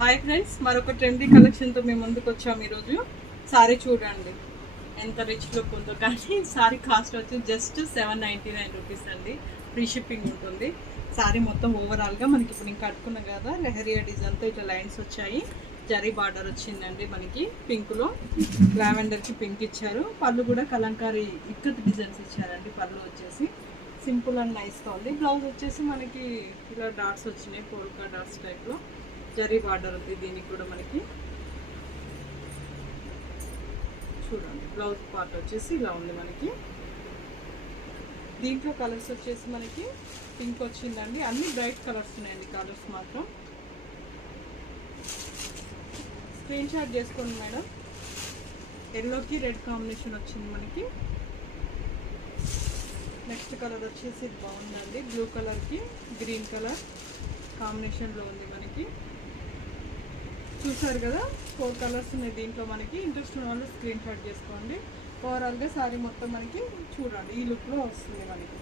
Hi friends, మరొక trendy కలెక్షన్తో మేము ముందుకు వచ్చాము. ఈరోజు సారీ చూడండి ఎంత రిచ్ లుక్ ఉందో. కానీ సారీ కాస్ట్ వచ్చి జస్ట్ 799 రూపీస్ అండి. ఫ్రీ షిప్పింగ్ ఉంటుంది. సారీ మొత్తం ఓవరాల్గా మనకి ఇప్పుడు నేను కట్టుకున్నాం కదా, లెహరియా డిజైన్తో ఇట్లా లైన్స్ వచ్చాయి. జరీ బార్డర్ వచ్చిందండి మనకి. పింక్లో లావెండర్కి పింక్ ఇచ్చారు. పళ్ళు కూడా కలంకారీ ఇక్కత్ డిజైన్స్ ఇచ్చారండి. పళ్ళు వచ్చేసి సింపుల్ అండ్ నైస్గా ఉంది. బ్లౌజ్ వచ్చేసి మనకి ఇలా డాట్స్ వచ్చినాయి, పోల్కా డాట్స్ టైప్లో. జరీ బార్డర్ ఉంది దీనికి కూడా మనకి. చూడండి బ్లౌజ్ పార్ట్ వచ్చేసి ఇలా ఉంది మనకి. దీంట్లో కలర్స్ వచ్చేసి మనకి పింక్ వచ్చిందండి. అన్ని బ్రైట్ కలర్స్ ఉన్నాయండి. కలర్స్ మాత్రం స్క్రీన్ షాట్ చేసుకోండి మేడం. ఎల్లోకి రెడ్ కాంబినేషన్ వచ్చింది మనకి. నెక్స్ట్ కలర్ వచ్చేసి ఇది బాగుందండి. బ్లూ కలర్కి గ్రీన్ కలర్ కాంబినేషన్లో ఉంది మనకి. చూసారు కదా, 4 కలర్స్ ఉన్నాయి దీంట్లో మనకి. ఇంట్రెస్ట్ ఉన్న వాళ్ళు స్క్రీన్ షాట్ చేసుకోండి. ఓవరాల్గా సారీ మొత్తం మనకి చూడండి ఈ లుక్లో వస్తుంది మనకి.